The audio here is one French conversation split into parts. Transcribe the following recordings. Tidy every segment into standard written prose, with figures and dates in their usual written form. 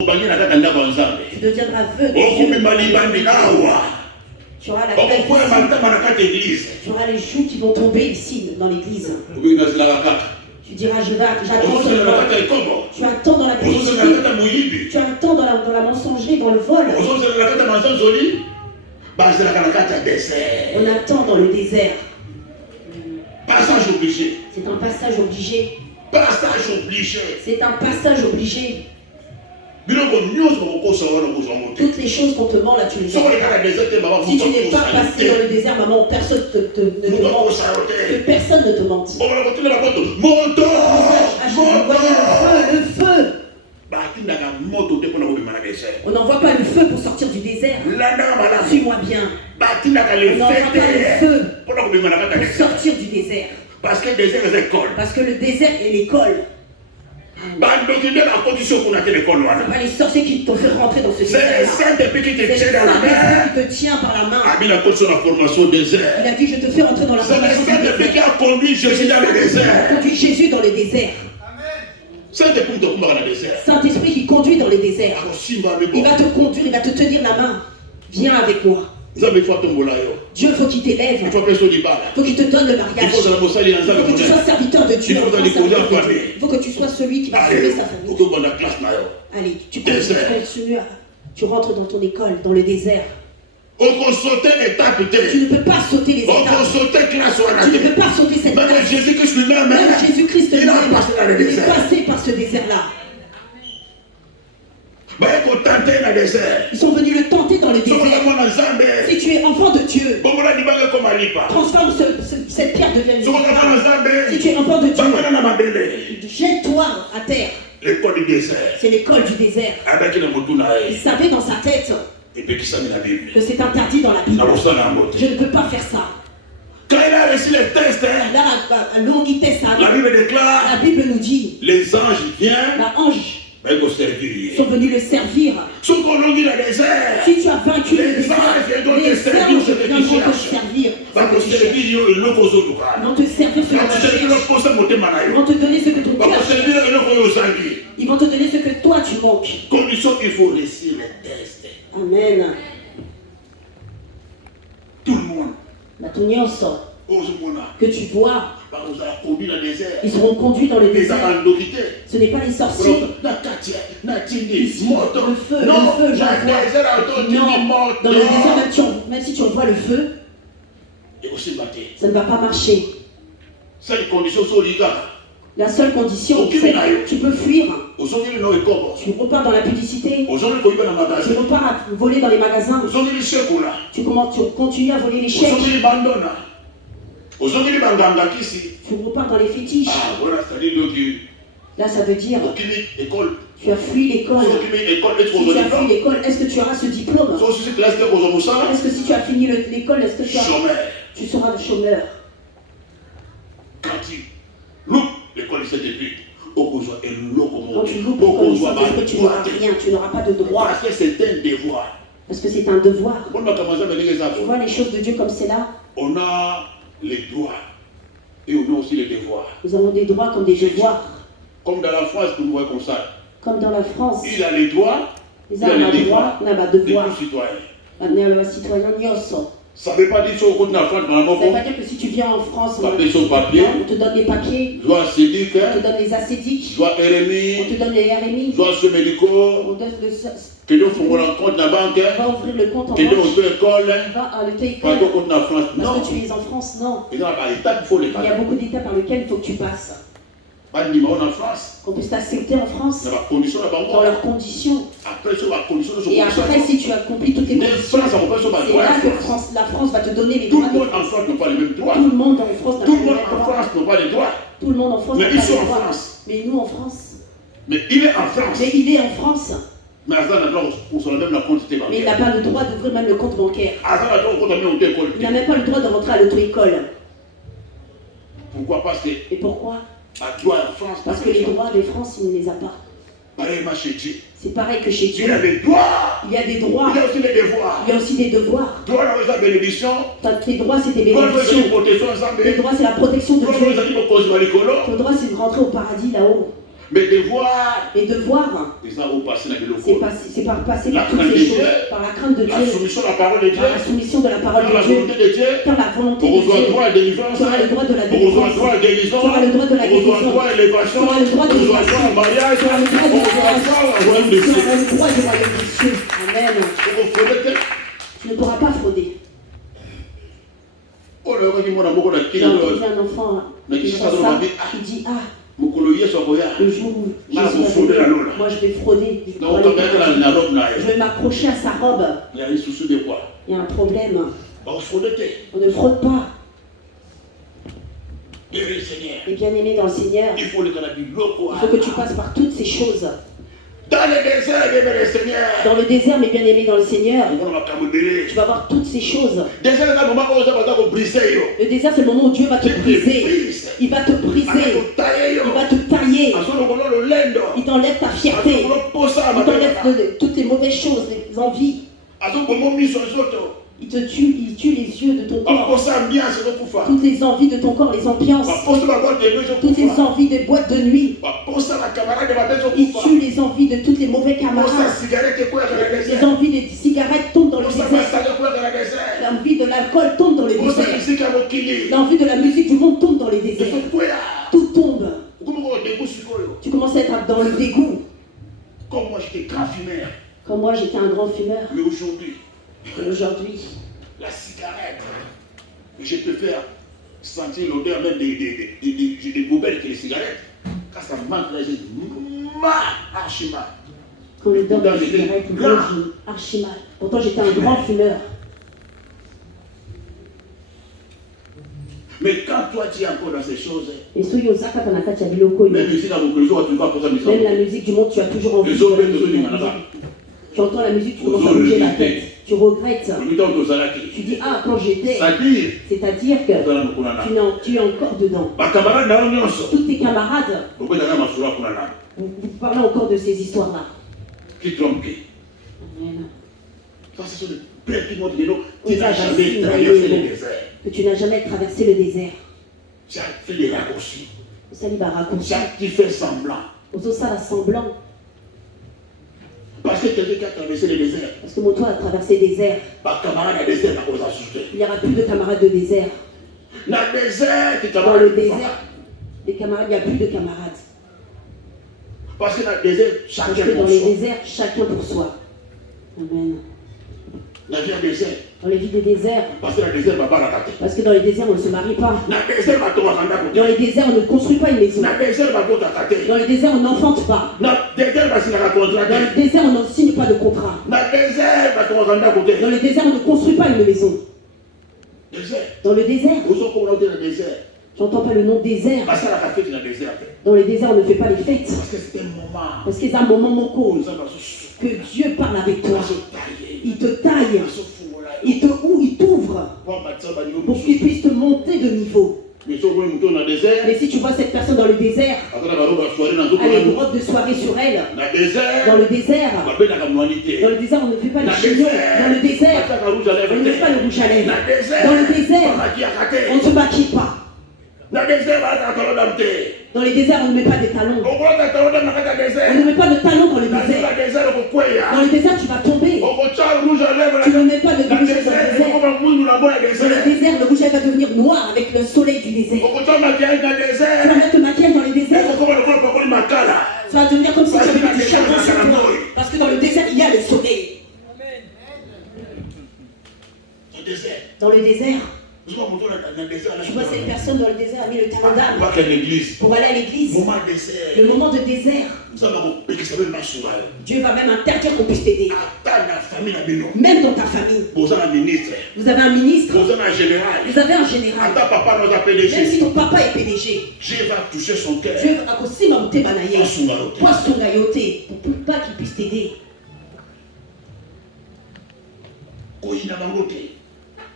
Tu deviendras aveugle. Tu auras la tu auras les joues qui vont tomber ici dans l'église. Tu diras, j'attends. Tu attends dans la publicité. Tu attends dans la mensagerie, dans le vol. On attend dans le désert. Passage obligé. C'est un passage obligé. Passage obligé. C'est un passage obligé. Toutes les choses qu'on te ment là, tu les as. Si tu n'es pas passé dans le désert, maman, personne ne te ment. Que personne ne te mente. Le feu. On n'envoie pas le feu pour sortir du désert. Suis-moi bien. On n'envoie pas le feu pour sortir du désert. Parce que le désert est l'école. Parce que le désert est l'école. C'est pas les sorciers qui t'ont fait rentrer dans ce désert. C'est le Saint-Esprit qui te tient dans la main. Qui te tient par la main. Il a dit, je te fais rentrer dans la formation du désert. C'est le Saint-Esprit qui a conduit Jésus dans le désert. Conduit Jésus dans le désert. Saint-Esprit qui conduit dans les déserts. Il va te conduire, il va te tenir la main. Viens avec moi. Dieu, faut qu'il t'élève. Il faut qu'il te donne le mariage. Il faut que tu sois serviteur de Dieu. Il faut que tu sois celui qui va sauver sa famille. Allez, tu continues. Tu rentres dans ton école, dans le désert. Tu ne peux pas sauter les étapes. Tu ne peux pas sauter cette étape. Même Jésus-Christ lui-même, il est passé par ce désert-là. Ils sont venus le tenter dans le désert. Si tu es enfant de Dieu, transforme cette pierre de vie. Si tu es enfant de Dieu, jette-toi à terre. C'est l'école du désert. Il savait dans sa tête que c'est interdit dans la Bible. Je ne peux pas faire ça. Quand il a reçu les tests, la Bible déclare, la Bible nous dit, les anges viennent. Sont venus le servir. Si tu as vaincu le désert, les anges viendront te servir. Ils vont te servir ce que tu cherches. Ils vont te donner ce que ton cœur cherche. Ils vont te donner ce que toi tu manques. Condition, il faut réussir les tests. Amen. Tout le monde. Que tu vois, ils seront conduits dans le désert. Ce n'est pas les sorciers. Le feu, j'en vois. Non, dans le désert, même si tu envoies le feu, ça ne va pas marcher. La seule condition, c'est que tu peux fuir. Tu repars dans la publicité. Tu repars à voler dans les magasins. Tu continues à voler les chèques. Tu repars dans les fétiches. Là, ça veut dire tu as fui l'école. Si tu as fui l'école, est-ce que tu auras ce diplôme? Est-ce que si tu as fini l'école, est-ce que tu seras le chômeur? Quand tu loupes l'école, c'est depuis. Quand tu loupes l'école, tu n'auras rien, tu n'auras pas de droit. Parce que c'est un devoir. Parce que c'est un devoir. Tu vois les choses de Dieu comme c'est là. On a les droits et on a aussi les devoirs. Nous avons des droits comme des devoirs. Comme dans la France, vous voyez comme ça. Comme dans la France. Il a les droits, il a les devoirs. Il a les devoirs. Ça ne veut pas dire que tu es en France, ça ne veut pas dire que si tu viens en France, on te donne les papiers, on te donne les ascédiques, on te donne les RMI, on te donne va ouvrir le compte en banque, va à l'auto-école, parce que tu es en France, non. Il y a beaucoup d'étapes par lesquelles il faut que tu passes. Qu'on puisse t'accepter en France dans leurs conditions. Et après, si tu accomplis toutes les conditions, c'est là que la France va te donner les droits. Tout le monde en France n'a pas les mêmes droits. Tout le monde en France n'a pas les mêmes droits. Tout le monde en France n'a pas les mêmes droits. Mais nous en France. Mais il est en France. Mais il est en France. Mais il n'a pas le droit d'ouvrir même le compte bancaire. Il n'a même pas le droit de rentrer à l'auto-école. Pourquoi? Parce que. Et pourquoi? Parce que les droits de France, il ne les a pas. C'est pareil que chez Dieu. Il y a des droits. Il y a des droits. Il y a aussi des devoirs. Il y a aussi des devoirs. Tes droits, c'est tes bénédictions. Tes droits, c'est la protection de Dieu. Tes droits, c'est de rentrer au paradis là-haut. Mais de voir. Et de voir. C'est par passer par toutes ces choses. Par la crainte de Dieu. La soumission de la parole de Dieu. Par la soumission de la parole de Dieu. Par la volonté de Dieu. Par la volonté de Dieu. Tu auras le droit à la délivrance. Tu auras le droit de la délivrance. Tu auras le droit à la guérison. Tu auras le droit de la guérison. Tu auras le droit à l'élévation. Tu auras le droit de l'élévation. Tu auras le droit au mariage. Tu auras le droit du royaume des cieux. Tu auras le droit du royaume des cieux. Amen. Tu ne pourras pas frauder. Quand il y a un enfant qui dit le jour où Jésus va venir, moi je vais frauder. Je vais m'accrocher à sa robe. Il y a un problème. On ne fraude pas. Et bien aimé dans le Seigneur, il faut que tu passes par toutes ces choses. Dans le désert, bien aimé le Seigneur. Dans le désert, mais bien aimé dans le Seigneur, tu vas voir toutes ces choses. Le désert, c'est le moment où Dieu va te briser. Il va te briser. Il va te tailler. Il t'enlève ta fierté. Il t'enlève toutes les mauvaises choses, les envies. Il tue les yeux de ton corps. Toutes les envies de ton corps, les ambiances. Toutes les envies des boîtes de nuit. Il tue les envies de toutes les mauvais camarades. Les envies des cigarettes tombent dans le désert. L'envie de l'alcool tombe dans les déserts. L'envie de la musique du monde tombe dans les déserts. Tout tombe. Tu commences à être dans le dégoût. Comme moi j'étais grand fumeur. Comme moi j'étais un grand fumeur. Mais aujourd'hui, la cigarette, je peux faire sentir l'odeur même des poubelles que les cigarettes. Quand ça me manque, là, j'ai archi mal. Quand l'odeur de la cigarette, j'ai archi mal. Pourtant, j'étais un grand fumeur. Mais quand toi tu es encore dans ces choses, même la musique du monde, tu as toujours envie. Tu entends la musique, tu commences à bouger la tête. Tu regrettes. Tu dis, ah, quand j'étais. C'est-à-dire que tu es encore dedans. Tous tes camarades, vous parlez encore de ces histoires-là. Amen. Que tu n'as jamais traversé le désert. Tu as fait des raccourcis. Tu fais semblant. Semblant. Parce que quelqu'un qui a traversé le désert. Parce que mon toit a traversé le désert. Il n'y aura plus de camarades de désert. Dans le désert, les camarades, il n'y a plus de camarades. Parce que dans le désert, chacun pour soi. Amen. La vie en désert. Dans les vies des déserts. Parce que dans les déserts, on ne se marie pas. Dans les déserts, on ne construit pas une maison. Dans les déserts, on n'enfante pas. Dans le désert, on ne signe pas de contrat. Dans le désert, on ne construit pas une maison. Dans le désert. J'entends pas le nom désert. Dans les déserts, on ne fait pas les fêtes. Parce que c'est un moment moko. Que Dieu parle avec toi. Il te taille. Il t'ouvre pour qu'il puisse te monter de niveau. Mais si tu vois cette personne dans le désert, elle a une robe de soirée sur elle. Dans le désert, on ne fait pas les chignons. Dans le désert, on ne fait pas le rouge à lèvres. Dans le désert, on ne se maquille pas. Dans les déserts, on ne met pas des talons. On ne met pas de talons dans le désert. Dans le désert, tu vas tomber. Tu ne mets pas de rouge dans le désert. Dans le désert, le rouge va devenir noir avec le soleil du désert. Tu vas mettre le maquillage dans les déserts. Ça va devenir comme si tu avais du charbon sur toi. Parce que dans le désert, il y a le soleil. Dans le désert. Tu vois cette personne dans le désert a mis le talon d'âme pour aller à l'église. Le moment de désert. Dieu va même interdire qu'on puisse t'aider. Même dans ta famille. Vous avez un ministre. Vous avez un général. Même si ton papa est PDG. Dieu va toucher son cœur. Dieu va aussi m'amener banayer. Pour pas qu'il puisse t'aider.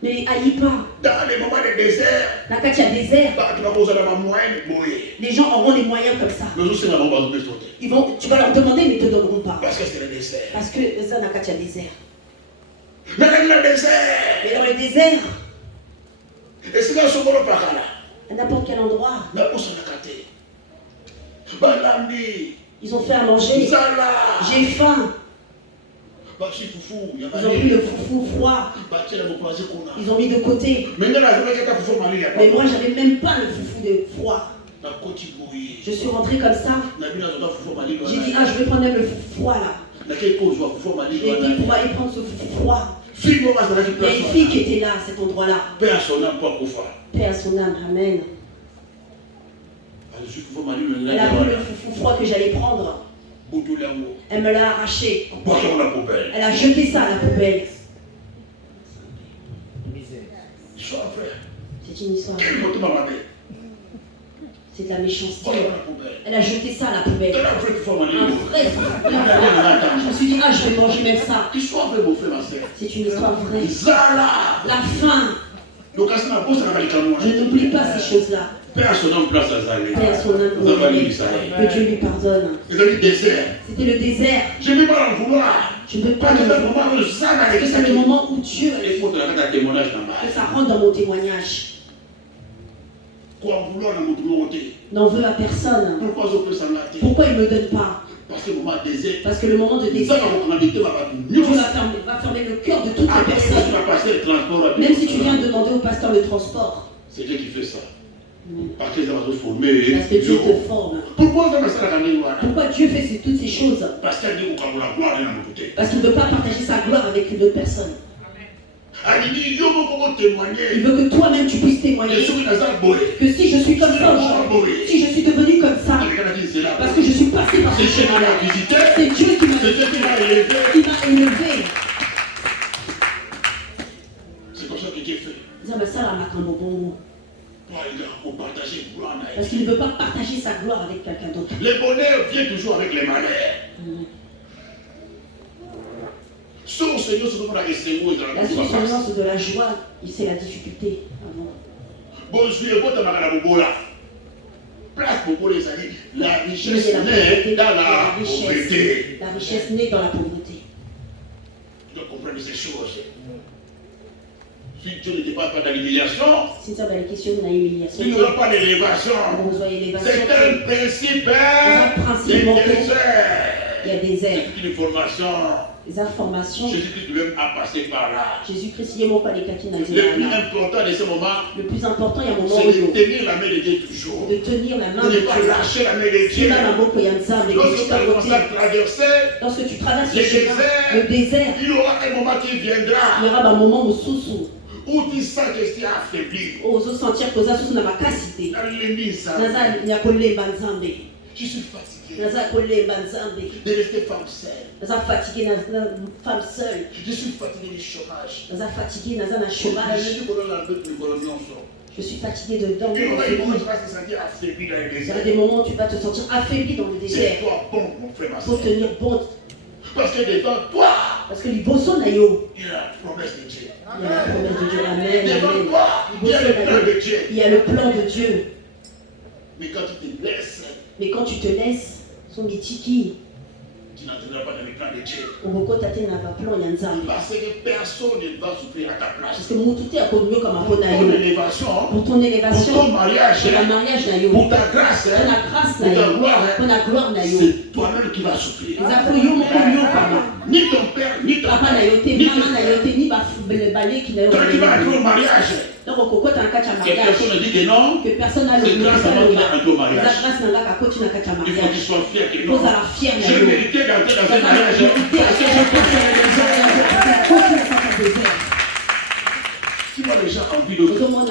Ne les haïs pas. Dans les moments de désert, les gens auront les moyens comme ça. Tu vas leur demander, mais ils ne te donneront pas. Parce que c'est le désert. Parce que ça n'a qu'à être désert. Mais dans le désert. Mais dans le désert. Et c'est là à n'importe quel endroit. Ils ont fait à manger. J'ai faim. Ils ont pris le foufou froid. Ils ont mis de côté. Mais moi, j'avais même pas le foufou de froid. Je suis rentré comme ça. J'ai dit, je vais prendre même le foufou froid là. J'ai dit, pour aller prendre ce foufou froid. Il y a une fille qui était là à cet endroit-là. Paix à son âme, pas pour faire. Paix à son âme, amen. Elle a pris le foufou froid que j'allais prendre. Elle me l'a arraché. Elle a jeté ça à la poubelle. C'est une histoire. C'est de la méchanceté. Elle a jeté ça à la poubelle. Un vrai frère. Je me suis dit, je vais manger même ça. C'est une histoire vraie. La faim. Je n'oublie pas ces choses-là. Père à son âme, place à Zalé. Père à son âme, que Dieu lui pardonne. C'était le désert. Je ne peux pas en vouloir. Je ne peux pas en vouloir. Parce que c'est le moment où Dieu. Que ça rentre dans mon témoignage. N'en veut à personne. Pourquoi il ne me donne pas? Parce que le moment de désert, Dieu va fermer le cœur de toutes les personnes. Même si tu viens demander au pasteur le transport. C'est Dieu qui fait ça. Parce que Dieu te forme. Pourquoi Dieu fait toutes ces choses? Parce qu'il ne veut pas partager sa gloire avec une autre personne. Il veut que toi-même tu puisses témoigner que si je suis comme ça aujourd'hui, si je suis devenu comme ça, parce que je suis passé par ce chemin-là, c'est Dieu qui m'a élevé. C'est comme ça que Dieu fait. Parce qu'il ne veut pas partager sa gloire avec quelqu'un d'autre. Le bonheur vient toujours avec les malheurs. La source de la joie, c'est la difficulté. La richesse naît dans la pauvreté. La richesse naît dans la pauvreté. Tu dois comprendre ces choses. Si Dieu ne te parle pas d'humiliation, il n'y aura pas d'élévation. C'est un principe. Il y a des airs. C'est une information. Les informations. Jésus-Christ lui-même a passé par là. Jésus-Christ, il est mon palais. Le plus important de ce moment, le plus important, il y a un moment c'est de tenir la main de Dieu toujours. De tenir la main de Dieu. De ne pas lâcher la main de Dieu. Lorsque tu commences à traverser lorsque tu traverses le désert, il y aura un moment qui viendra. Il y aura un moment où sous. Où tu sens que tu es affaibli. Sentir que ça n'a pas capacité. Je suis fatigué de rester femme seule. Femme seule. Je suis fatigué du chômage. Je suis fatigué de dormir. Il y a des moments où tu vas te sentir affaibli dans le désert. C'est toi bon, mon frère, ma soeur. Faut tenir bon. Parce que devant toi, parce que les bossons naïo. Il y a la promesse de Dieu. Il y a la promesse de Dieu. Amen. Devant toi, il y a le plan de Dieu. Il y a le plan de Dieu. Mais quand tu te laisses, son mitiki. Tu n'entreras pas dans le plan de Dieu. Parce que personne ne va souffrir à ta place. Parce que pour ton élévation, pour ton mariage, pour ta grâce, pour ta gloire, c'est toi-même qui vas souffrir. Ni ton père, ni ton père, ni toi qui vas entrer au mariage. Que personne ne dit que non. C'est grâce à moi qu'il a entré au mariage. Il faut qu'il soit fier que non. J'ai mérité d'entrer dans un mariage parce que je peux faire les désert. Tu vois les gens envie de comment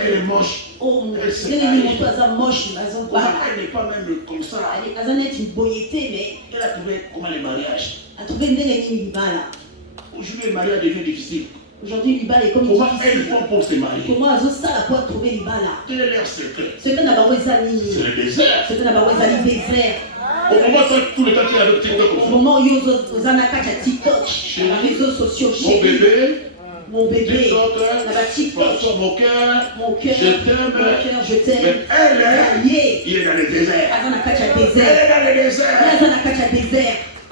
elle est moche. Elle n'est pas même comme ça. Elle a trouvé comment les mariages. Aujourd'hui, le mariage devient difficile. Aujourd'hui, l'Ibala est comme comment elles font pour se marier? Comment elles ont ça pour trouver l'Ibala? Quel est leur secret? C'est le désert. C'est le désert. Au moment où tout le temps qu'il y a le TikTok. Au moment où ils ont un TikTok, les réseaux sociaux, mon bébé, TikTok, mon cœur, je t'aime. Mais elle, il est dans le désert. Elle est dans le désert.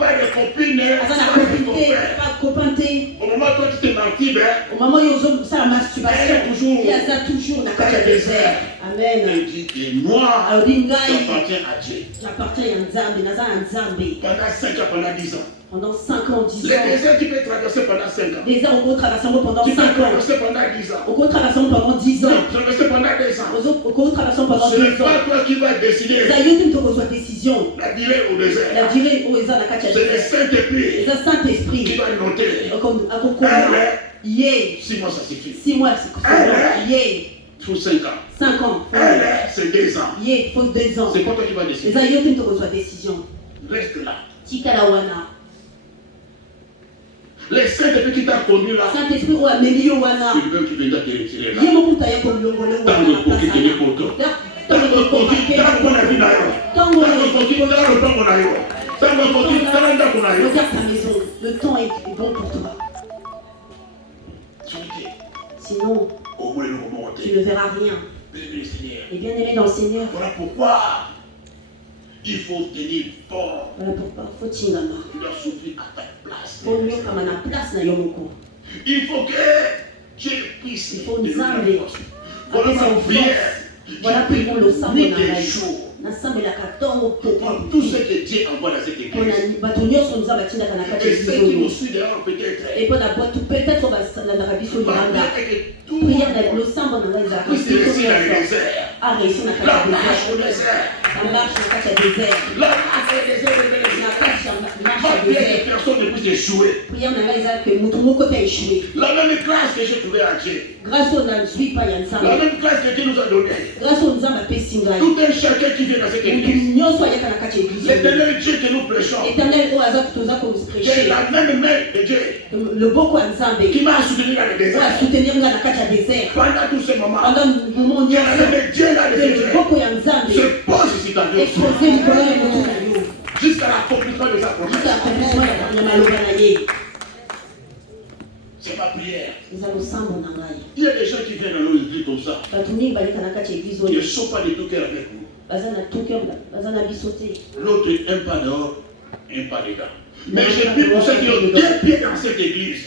Pas de copine, pas de copain. Au moment où toi tu t'es menti, au moment où ça la masturbation, il y a toujours dans le désert. Amen. Il dit que moi, j'appartiens à Dieu. J'appartiens à Nzambe. Pendant 5 ans, pendant 10 ans. Pendant 5 ans, 10 ans. Les déserts tu peux traverser pendant 5 ans. Les déserts, on peut traverser pendant 5 ans. Tu peux traverser pendant 10 ans. On peut traverser pendant 10 ans. Traverser pendant 2 ans. On peut traverser pendant 2 ans. Ce n'est pas toi qui vas décider. Décision. La durée au désert. La durée où ils ont la c'est le Saint-Esprit. C'est le Saint-Esprit qui va noter. 6 mois, ça suffit. 6 mois, c'est il faut 5 ans. 5 ans. C'est 2 ans. Il faut 2 ans. C'est pas toi qui vas décider. Décision. Reste là. Tikalawana. Le Saint-Esprit qui t'a conduit là. Saint-Esprit ou Amélie Wana. C'est lui-même qui viendra te retirer là. Dans le pour qui tenait pour toi. Dans le continent, dans la vie d'ailleurs. Dans le continent, dans le temps qu'on a eu. Dans le continent, dans le temps qu'on a eu. Regarde ta maison. Le temps est bon pour toi. Sinon, tu ne verras rien. Et bien aimé dans le Seigneur. Voilà pourquoi il faut tenir fort. Voilà pourquoi il faut tenir. Tu dois souffrir à ta place. Il faut que Dieu puisse. Il faut nous amener. Voilà ma prière. Voilà pourquoi le sang de la jour. Tout ce que Dieu envoie dans cette église. Et ceux qui nous suivent dehors peut-être. Et pour la boîte, peut-être on va la rabbi sur le prière le sang dans le désert. Ah, réussi dans le désert. La marche dans le désert. La marche dans le désert. Personne ne peut échouer. Prière dans le désert que mon côté a échoué. La même grâce que j'ai trouvée à Dieu. Grâce au n'a suis pas Yansan. La même grâce que Dieu nous a donnée. Grâce au Nzamba Pessinga. Tout un chacun qui vient dans cette église. L'éternel Dieu que nous prêchons. L'éternel au hasard que nous avons prêché. C'est la même main de Dieu. Le beau Nzambe. Qui m'a soutenu dans le désert. Soutenir dans le désert. Pendant tous ces moments. Pendant le moment où il y a la même Dieu là de le beau Nzambe. Se pose ici dans Dieu. Jusqu'à l'accomplissement de sa promesse. Jusqu'à l'accomplissement de la malheureuse. C'est ma prière. Il y a des gens qui viennent dans nos églises comme ça. Ils ne sont pas de tout cœur avec nous. L'autre un pas dehors, un pas dedans. Mais je prie pour ceux qui ont 2 pieds dans cette église.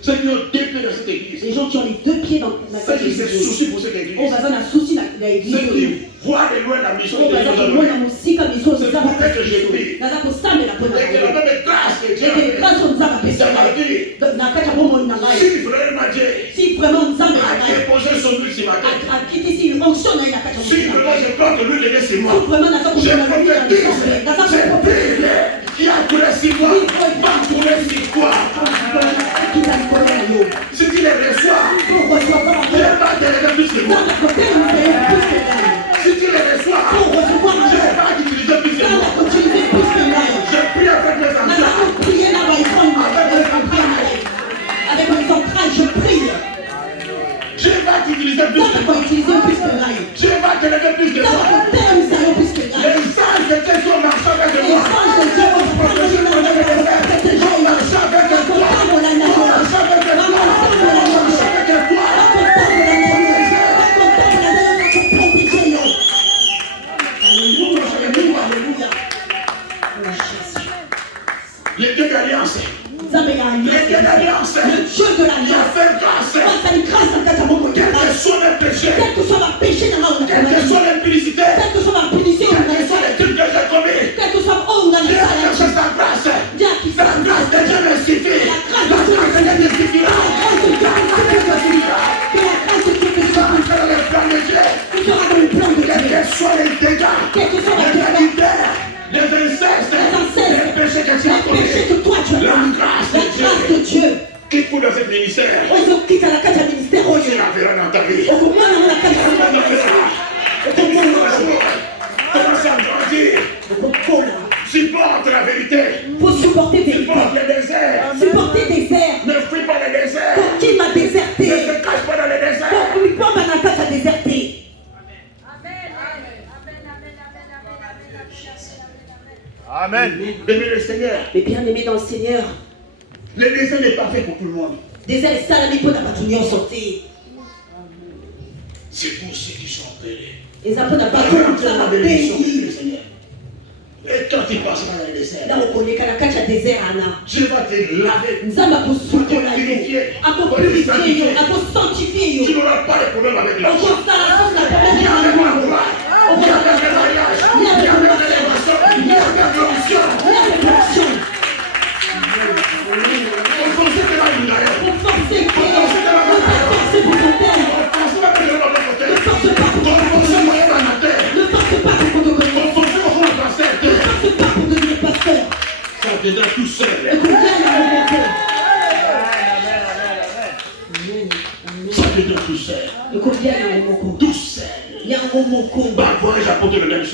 Ceux qui ont 2 pieds dans cette église. Les gens qui ont les 2 pieds dans cette église. Ceux qui se soucient pour cette église. Ceux qui voient de loin la mission de Dieu. C'est pour ça que je prie. Et que la même grâce que Dieu a fait dans ma vie. Si vraiment Dieu a déposé son huile ce matin. Si vraiment je porte l'huile de c'est moi. Je prophétise. Qui a coulé 6 mois va couler 6 fois. Si tu les reçois, Dieu va te donner plus que moi. Si tu les reçois, Dieu va t'utiliser plus que moi. Je prie avec mes enfants. Avec mes entrailles, je prie. Dieu va t'utiliser plus que moi. Dieu va te donner plus que moi. Les anges de Dieu sont marchés avec moi. Les dieux d'alliance. Le Dieu de l'alliance. Quel que soit le péché. Quel que soit l'impudicité. Quel que soit les crimes que j'ai commis. Dieu a cherché sa grâce. La grâce de Dieu me suffit. La grâce de Dieu me suffira. Le plan de Dieu. Quel que soit les dégâts. Les incestes, les péchés que tu as commis, la grâce de Dieu qui pour dans ce ministère, tu la verras dans ta vie. Commence à grandir. Supporte la vérité. Faut supporter des Supporte les déserts. Supporter des airs. Ne fuis pas les déserts. Pour qui m'a déserté. Ne te cache pas dans les déserts. Pour lui pas ma déserté. Amen. Aimez le Seigneur. Mais bien aimé dans le Seigneur. Le désert n'est pas fait pour tout le monde. Désert est salami pour la bâtonnière sortie. C'est pour ceux qui sont appelés. Et ça peut n'a pas tout ça va bénir. Et quand tu passes dans le désert, là on connaît qu'à la carte désert Anna. Dieu va te laver. Nous allons purifier, à purifier, à sanctifier. Tu n'auras pas de problème avec la foi. Il y a même la gloire. Il y a même le mariage. Il y a même l'élévation. Il y a même l'onction. On pensait que la vie d'ailleurs. On pensait que la vie d'ailleurs. Ça viendra tout seul. Ça viendra tout seul. Tout seul.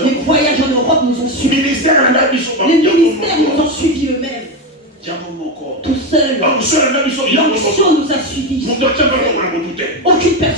Les voyages en Europe nous ont suivis. Les ministères nous ont suivis eux-mêmes. Tout seul. L'onction nous a suivis. Aucune personne